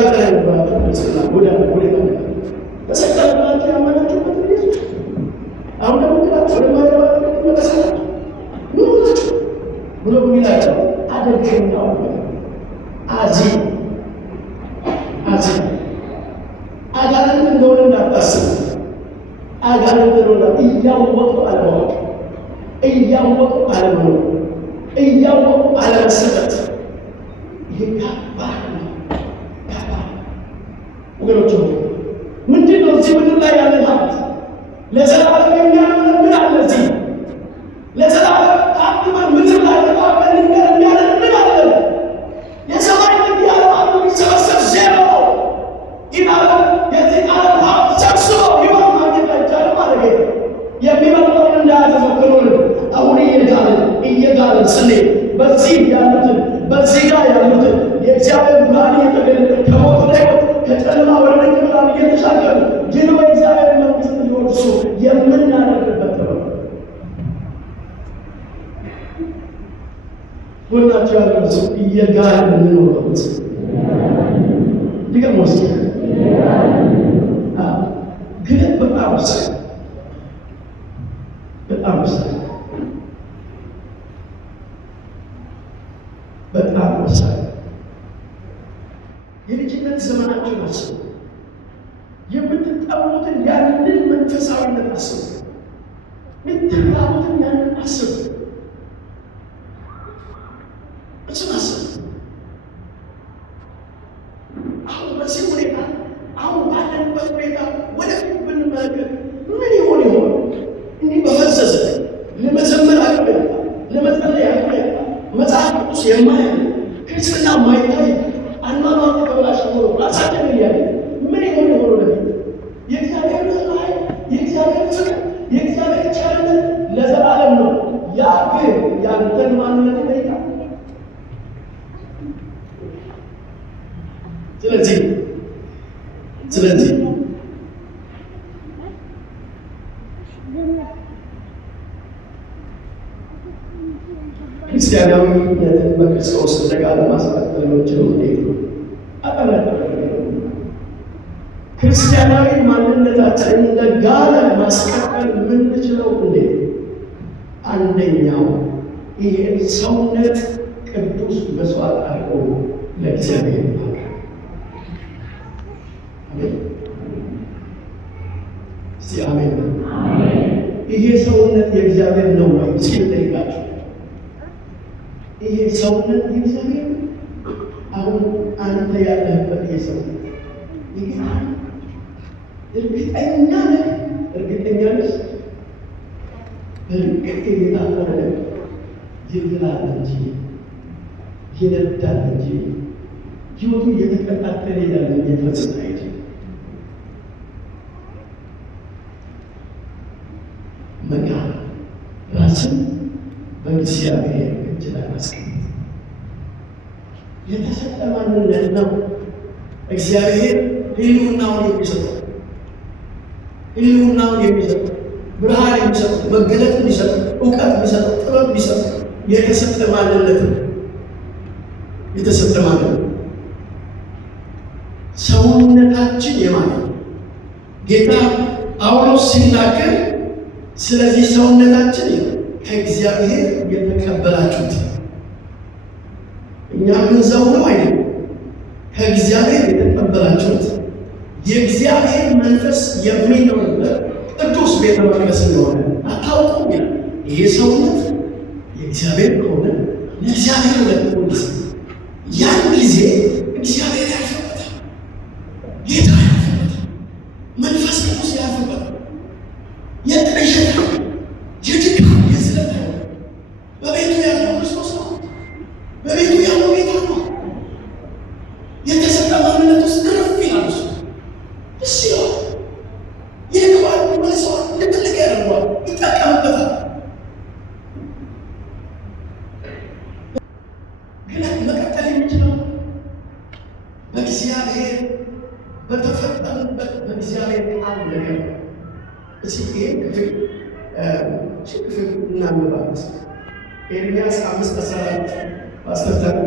ተጠራጥረህ የነበራችሁ ክርስትና ወደ ተሰቀለላችሁ ያመናችሁበት ኢየሱስ አሁን ደግሞ ወደ ማይረባ ተመለሳችሁ ኑሩላችሁ ብሎ የሚላቸው አደገኛው አጋንንት እንደሆነ እንዳታስቡ። አጋንንት እንደሆነ እያወቁ አለማወቅ፣ እያወቁ አለመኖር፣ እያወቁ አለመሰጠት። ይሄ ከባድ ነው። ወገኖች ምንድን ነው እዚህ ምድር ላይ ያለ ሀብት? ለዘላለም የሚያኖረን ምን አለ? እዚህ ለዘላለም ታትመን ምድር ላይ ተጣበን ልንገር የሚያለን ምን አለ? የሰማይ ግቢ ያለ ሀብት ቢሰበሰብ ዜሮ ነው። ይህ ዓለም የዚህ ዓለም ሀብት ሰብስቦ ሕይወት ማግኘት አይቻልም ማለት ነው። የሚመጣውን እንደያዘ መከሩን አሁን እየጋለን ስንሄድ በዚህ ያሉትን በዚህ ጋር ያሉትን የእግዚአብሔር ብርሃን እየተገለጠ ከሞት ላይ ከጨለማ ወደ ነጭ ብርሃን እየተሻገሩ ግን በእግዚአብሔር መንግሥት እንዲወርሱ የምናደርግበት ነው። ጎናቸው ያለው ሰው እየጋለን እንኖረበት ድገም ወስድ ግን በጣም ወሳኝ በጣም ወሳኝ በጣም ወሳኝ የልጅነት ዘመናችሁን አስቡ። የምትጠሙትን ያንን መንፈሳዊነት አስቡ። የምትራቡትን ያንን አስቡ። እሱን አስቡ። አሁን በዚህ ሁኔታ አሁን ባለንበት ሁኔታ ወደፊት ብንመለከት ምን ይሆን? እንዲህ በፈዘዘ ለመዘመር አቅም ያጣ፣ ለመጸለይ አቅም ያጣ፣ መጽሐፍ ቅዱስ የማያል ክርስትና ማይታይ አኗኗር ተበላሽ ሆኖ ራሳችን እያለ ምን ይሆን ወደፊት? የእግዚአብሔር ኃይል፣ የእግዚአብሔር ፍቅር፣ የእግዚአብሔር ቸርነት ለዘላለም ነው። ያ ግን ያንተን ማንነት ይጠይቃል። ስለዚህ ክርስቲያናዊነትን በክርስቶስ እንደጋ ለማስቀጠል ነው። እንዴት ነው? ክርስቲያናዊ ማንነታችንን እንደጋለ ማስቀጠል የምንችለው እንዴት? አንደኛው ይሄን ሰውነት ቅዱስ መስዋዕት አድርጎ ለእግዚአብሔር ማቅረብ። እስቲ አሜን። ይሄ ሰውነት የእግዚአብሔር ነው ወይ ሲል ጠይቃችሁ፣ ይሄ ሰውነት የእግዚአብሔር አሁን አንተ ያለህበት የሰውነት ይሄ እርግጠኛ ነህ? እርግጠኛ ነህ? በርግጥ የታፈረ ይብላል እንጂ ይነዳል እንጂ ሕይወቱ እየተቀጣጠለ ይላል እየተፈጸመ አይደል? መጋ ራስን በእግዚአብሔር እጅ ላይ ማስቀመጥ የተሰጠ ማንነት ነው። እግዚአብሔር ሕልውናውን የሚሰጠው ብርሃን የሚሰጠው መገለጥ የሚሰጠው እውቀት የሚሰጠው ጥበብ የሚሰጠው የተሰጠ ማንነት ነው። የተሰጠ ማንነት ሰውነታችን የማለት ጌታ ጳውሎስ ሲናገር ስለዚህ ሰውነታችን ከእግዚአብሔር የተቀበላችሁት እኛ ምንዘው ነው አይደል? ከእግዚአብሔር የተቀበላችሁት የእግዚአብሔር መንፈስ የሚኖርበት ቅዱስ ቤተ መቅደስ እንደሆነ አታውቁም ይላል። ይሄ ሰውነት የእግዚአብሔር ከሆነ ለእግዚአብሔር ለቅዱስ ያን ጊዜ እግዚአብሔር ያርፍበታል፣ ጌታ ያርፍበታል፣ መንፈስ ቅዱስ ያርፍበታል። የጥንሸት የድካም የዝለት በቤቱ ያለው ክርስቶስ ነው። በቤቱ ያለው ጌታ ነው። የተሰጠ ማንነት ውስጥ ረፍ ይላል። ደስ ይለዋል፣ ይልቀዋል፣ መልሰዋል፣ ልትልቅ ያደርገዋል፣ ይጠቀምበታል። ግን መቀጠል የሚችለው በእግዚአብሔር በተፈጠሩበት በእግዚአብሔር ቃል ነገር እስኪ ይህን ክፍል እናንባበት። ኤርምያስ 5:14 ማስተርታል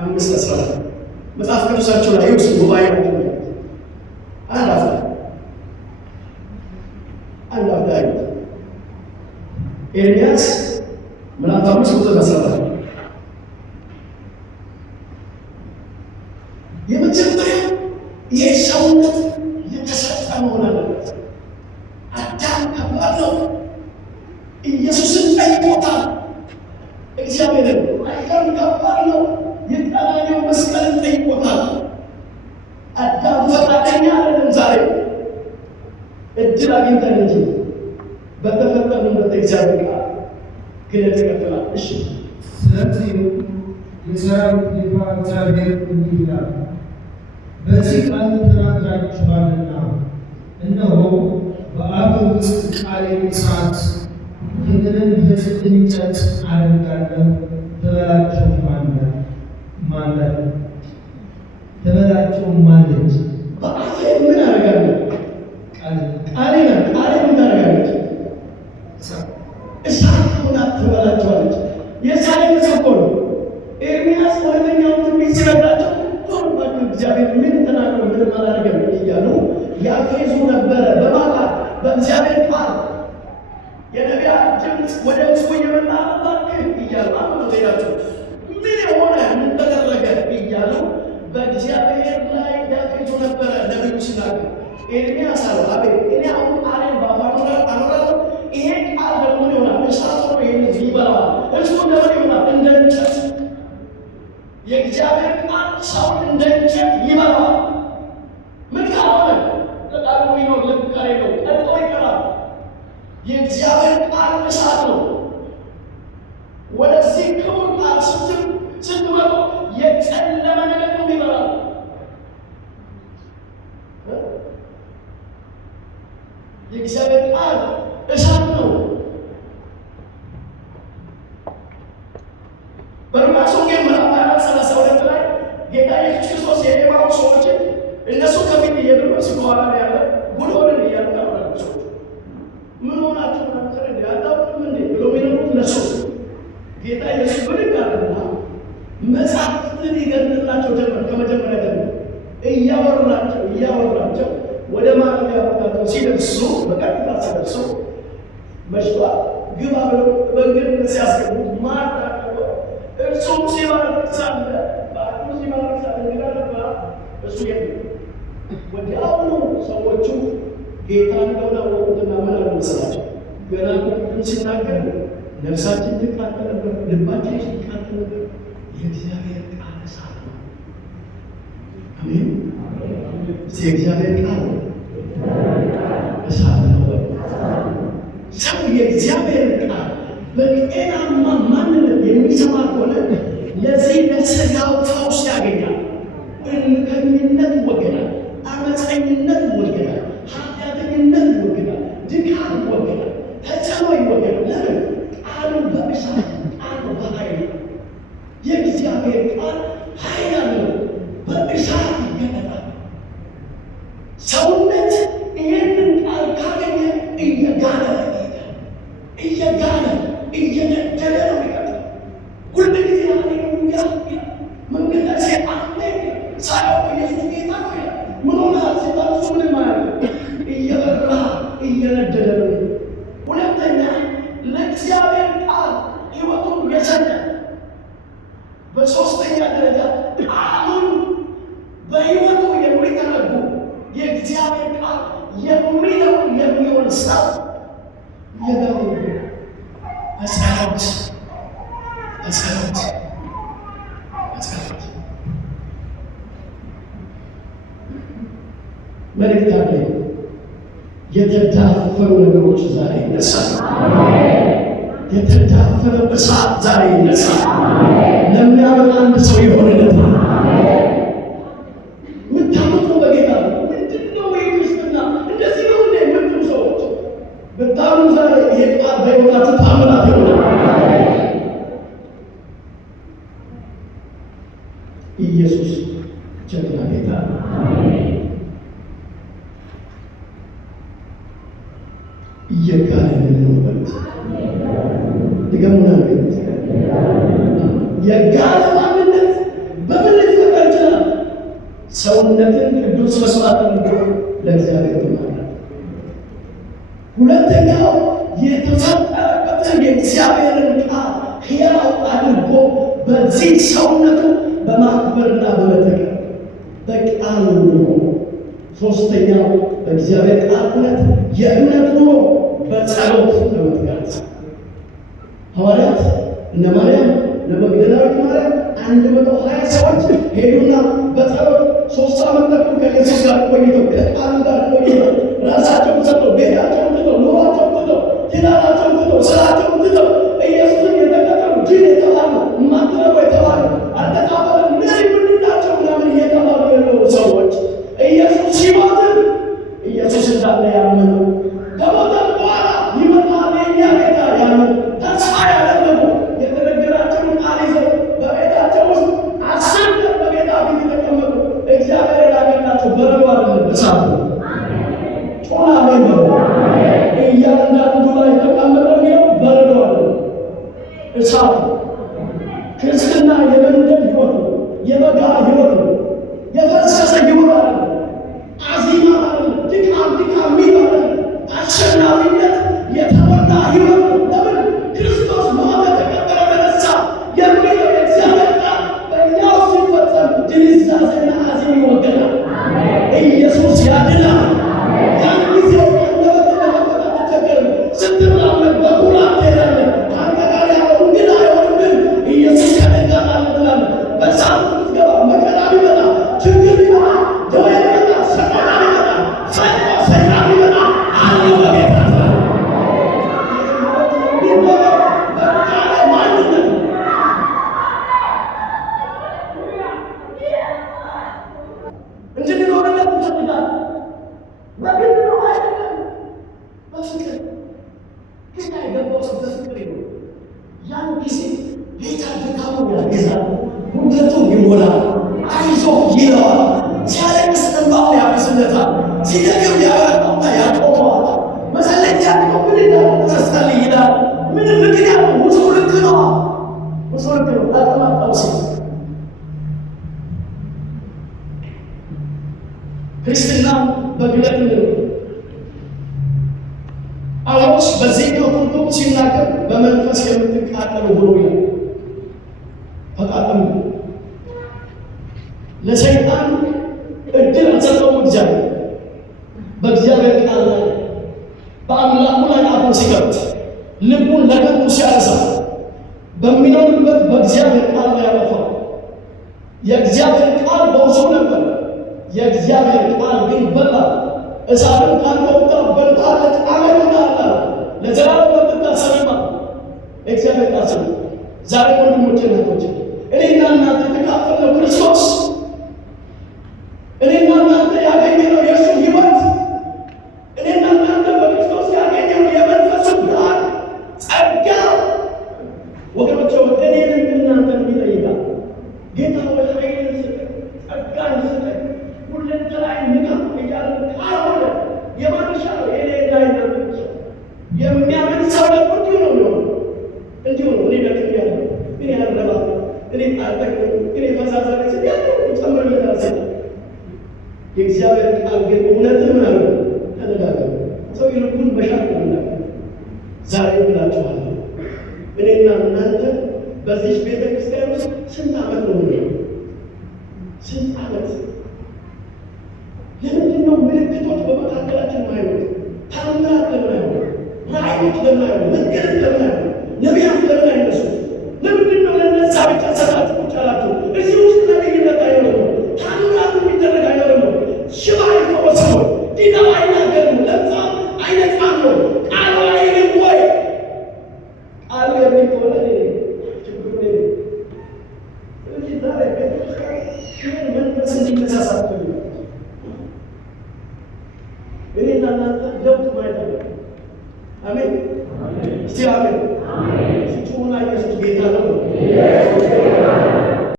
5:14 መጽሐፍ ቅዱሳቸው ላይ ውስጥ ጉባኤ አንድ አፍታ ኤርምያስ ምዕራፍ 5:14 የመጀመሪያው ይሄ ሰውነት የተሰጠ መሆን አለበት። አዳም ከባድ ነው። ኢየሱስን ጠይቆታል። እግዚአብሔርን አዳም ከባድ ነው። የቀራንዮ መስቀልን ጠይቆታል። አዳም ፈቃደኛ አይደለም። ዛሬ እድል አግኝተን እንጂ በተፈጠርንበት እግዚአብሔር ቃል ግን ተቀጥላል። እሺ ስለዚህ የሰራዊት ጌታ እግዚአብሔር እንዲህ ይላል፣ በዚህ ቃል ተናግራችኋልና እነሆ በአፍ ውስጥ ቃሌን እሳት ይህንን ሕዝብ እንጨት አደርጋለሁ፣ ትበላቸውማለች። በአፌ ምን አደርጋለሁ? ቃሌን ምን ታደርጋለች? እሳት ሆና ትበላቸዋለች። የሳይንስ እኮ ነው። ኤርምያስ እውነተኛውን ትንቢት ሲነግራቸው ቶርባቸው እግዚአብሔር ምን ተናግሮ ምንም አላደረገም እያሉ ያፌዙ ነበረ። በማታ በእግዚአብሔር ቃል የነቢያት ድምፅ ወደ ውስጡ እየመጣ እባክህ እያሉ አሁን ሌላቸው ምን የሆነ ምን ተደረገ እያሉ በእግዚአብሔር ላይ ያፌዙ ነበረ። ነቢዩ ሲናገር ኤርምያስ አለው አቤት እኔ አሁን ቃሌን በአፋቸው አኖራለሁ። ይሄ ቃል ደግሞ ይሆናል እሳት ሆኖ ይህን ይበላዋል። እሱ ደግሞ ይሆናል እንደ እንጨት። የእግዚአብሔር ቃል ሰውን እንደ እንጨት ይበላዋል። ምን ካልሆነ ተቃርቦ ይኖር ልብ ቀሬ ነው ቀጥቶ ይቀራል። የእግዚአብሔር ቃል እሳት ነው። ወደዚህ ክቡር ቃል ስትመጡ የጨለመ ነገር ነው ይበላል። የእግዚአብሔር ቃል እሳት ነው። በሉቃስ ወንጌል ምዕራፍ 4:32 ላይ ጌታ ኢየሱስ ክርስቶስ የኤማሁስ ሰዎችን እነሱ ከፊት እየሄዱ እሱ ከኋላ ላይ ያለ ጉድ ሆነን እያሉ ያወራሉ። ሰዎች ምን ሆናችሁ ናቸው ያታውቁም እንዴ ብሎ የሚነግሩት እነሱ ጌታ ኢየሱስ ብድግ አለና መጽሐፍትን ይገድላቸው ጀመር። ከመጀመሪያ ጀምሮ እያወራቸው ወደ ማረፊያ ቦታቸው ሲደርሱ በቀጥታ ሲደርሱ መሽቷል። ግባ ብለው በእንግድነት ሲያስገቡት ማታ እርሱም ሲባርክ ሳለ በአቅሙ ሲባርክ ሳለ እንግዳ ነበር። እሱ ወዲያውኑ ሰዎቹ ጌታ እንደሆነ ወቁትና ምን አሉ መሰላቸው? ገና ቁጥጥም ሲናገር ነፍሳችን ትቃጠል ነበር፣ ልባችን ሲቃጠል ነበር። የእግዚአብሔር ቃል እሳት ነው። አሜን። የእግዚአብሔር ቃል እሳት ነው። ሰው የእግዚአብሔር ቃል በጤናማ ማንነት የሚሰማ ከሆነ ለዚህ ለሥጋው ፈውስ ያገኛል። እንከኝነት ይወገዳል፣ አመፀኝነት ይወገዳል፣ ኃጢአተኝነት ይወገዳል፣ ድካም ይወገዳል፣ ተጽዕኖ ይወገዳል። ለምን? ቃሉ በእሳት ቃሉ በኃይል የእግዚአብሔር ቃል ኃይል አለው። በእሳት ይገለጣል። ሰውነት ይህንን ቃል ካገኘ እየጋለ እየነደደ ነው ይቀጥል። ሁሉ ጊዜ ሃሌሉያ መንገድ ላይ አሜን ሳይሆን ኢየሱስ ጌታ ነው ይላል። ምን ሆነሃል ሲባል እሱ ምንም አያውቅም። እየበራ እየነደደ ነው። ሁለተኛ ለእግዚአብሔር ቃል ሕይወቱን የሰጠ። በሦስተኛ ደረጃ ቃሉን በሕይወቱ የሚተረጉ የእግዚአብሔር ቃል የሚለው የሚሆን ሰው የገቡ በጸሎት መልእክት አለ። የተዳፈሩ ነገሮች ዛሬ ይነሳል። የተዳፈረ እሳት ዛሬ ይነሳል። ለሚያመጣ አንድ ሰው የሆነለታል። ምታምጡ በጌታ ምንድን ነው ክርስትና እንደዚህ ነው እንደ የምትሉ ሰዎች በጣም ዛሬ ይሄ ቃል በሕይወታችሁ ታምራት ይሆናል። ኢየሱስ ጀግና ጌታ ነው። እየጋለ ነው ማለት ድገሙና የጋለ ማንነት ሰውነትን ቅዱስ መስዋዕት እንዲሆን ለእግዚአብሔር ማለት። ሁለተኛው የተፈጠረበትን የእግዚአብሔርን ቃል ሕያው አድርጎ በዚህ ሰውነቱ በማክበርና በመጠቀም በቃሉ ነው። ሶስተኛው በእግዚአብሔር ቃል እውነት የእምነት ኑሮ በጸሎት በመትጋት ሐዋርያት እነ ማርያም እነ መግደላዊት ማርያም 120 ሰዎች ሄዱና በጸሎት 3 ዓመት ተኩል ከኢየሱስ ጋር ቆይተው ከቃሉ ጋር ቆይተው ራሳቸውን ሰጥተው ቤታቸውን ትተው ኑሯቸውን ትተው ትዳራቸውን ትተው ስራቸውን ትተው ኢየሱስን የተከተሉ ጅል የተባሉ ማትረባ የተባሉ አልተቃበለም ምንድናቸው ምናምን እየተባሉ የነበሩ ሰዎች ኢየሱስ ሲሞትን ኢየሱስ እንዳለ ያመኑ ከሞተም በኋላ ይመጣል የእኛ ጌታ ያመኑ ተስፋ ያደረጉ የተነገራቸውን ቃል ይዘው በቤታቸው ውስጥ 10 ቀን በጌታ ፊት የተቀመጡ እግዚአብሔር የላከላቸው በረዶ አይደለም እሳት ነው። ጮና አሜን በሉ። እያንዳንዱ ላይ ተቀመጠ የሚለው በረዶ አይደለም እሳት ነው። ክርስትና የመንደድ ሕይወት ነው። የበጋ ሕይወት ነው። የፈሰሰ ሕይወት አይደለም። አዚማ አይደለም። ድካም ሚል አይደለም። አሸናፊነት የተሞላ ሕይወት ነው። ለምን ክርስቶስ ሞተ፣ ተቀበረ፣ ተነሳ የሚለው የእግዚአብሔር ቃል በእኛ ውስጥ ሲፈጸም ድንዛዜና አዚም ይወገዳል። ኢየሱስ ያድናል። ያን ጊዜ ተቸገር ስትራመድ በኩራት ትሄዳለህ። ከአንተ ጋር ያለው እንግዳ አይሆንብህም። ኢየሱስ ከደጋ አለ ትላለህ። በሰዓት ስትገባ መከራ ቢመጣ ችግር ቢመጣ ደዌ ቢመጣ ሰቆቃ ቢመጣ ሰይጣን ቢመጣ አለ በጌታ እንድንኖርለት ይፈልጋል። በግድ ነው አይደለም፣ በፍቅር ግን የገባው ሰው በፍቅር ነው። ያን ጊዜ ጌታ ድካሙን ያግዛል፣ ጉድለቱን ይሞላል፣ አይዞህ ይለዋል። ሲያለቅስ እንባውን ያብስለታል፣ ሲደክም ያበረታውና ያቆመዋል። መጸለይ ሲያቅተው ምን እንዳትጸልይ ይላል። ምንም ምክንያቱ ሙሱ ልክ ነው፣ ሙሱ ልክ ነው። አቀማጣው ሲ ክርስትና በግለት ነው። ጳውሎስ በዚህኛው ትርጉም ሲናገር በመንፈስ የምትቃጠሉ ብሎ ይላል። ተቃጠሉ። ለሰይጣን እድል አልሰጠውም። እግዚአብሔር በእግዚአብሔር ቃል ላይ በአምላኩ ላይ አፉን ሲከፍት ልቡን ለከንቱ ሲያነሳ በሚኖርበት በእግዚአብሔር ቃል ላይ ያለፋል። የእግዚአብሔር ቃል በውስጡ ነበር። የእግዚአብሔር ቃል ግን በላ እሳትን ካንተውታ በልታለች አመድና አላ ለዘላለም ወጥታሰማ እግዚአብሔር ቃል ሰማ። ዛሬ ወንድሞቼ እናቶቼ እኔና እናንተ የተካፈልነው ክርስቶስ እኔና እናንተ ያገኘነው የእሱ ሕይወት እኔና እናንተ በክርስቶስ ያገኘነው የመንፈሱ ብርሃን ጸጋ ወገኖቼ እኔንም እናንተን ይጠይቃል። ጌታ ሆይ ኃይልን ስጠን፣ ጸጋን ስጠን፣ ሁለንተናዊ ንቃት እያለ ካልሆነ የማንሻ ነው የኔ እንዳይናት የሚያምን ሰው ደግሞ እንዲሁ ነው የሚሆነው። እንዲሁ ነው። እኔ ደክሜያለሁ፣ እኔ አልረባለሁ፣ እኔ አልጠቅም፣ እኔ ፈዛዛ ጨምርለታል ሴ የእግዚአብሔር ቃል ግን እውነትን ምን አለ ተነጋገሩ። ሰው ይልኩን በሻት ነው። ዛሬ ብላችኋለሁ እኔና እናንተ በዚህ ቤተ ክርስቲያን ውስጥ ስንት ዓመት ነው ነው? ስንት ዓመት? ለምንድን ነው ምልክቶች በመካከላችን ማይሆኑት? ታምራት ለምን አይሆኑ? ራእዮች ለምን አይሆኑ? መገለጥ ለምን አይሆኑ? ነቢያት ለምን አይነሱ? ለምንድን ነው ለነዛ ብቻ ሰራችሁ ቁጭ ያላችሁ? እዚህ ውስጥ ነቢይነት አይሆንም፣ ታምራት የሚደረግ አይሆንም። ሽባ አይፈወስም፣ ዲዳ አይናገርም፣ ለዛ አይነጻም ነው። ቃሉ አይልም ወይ? ቃሉ የሚሆነ ችግሩ ስለዚህ ዛሬ ይህን መንፈስ እንዲነሳሳት እኔና እናንተ ለውጥ ማየት አለ። አሜን። እስቲ አሜን።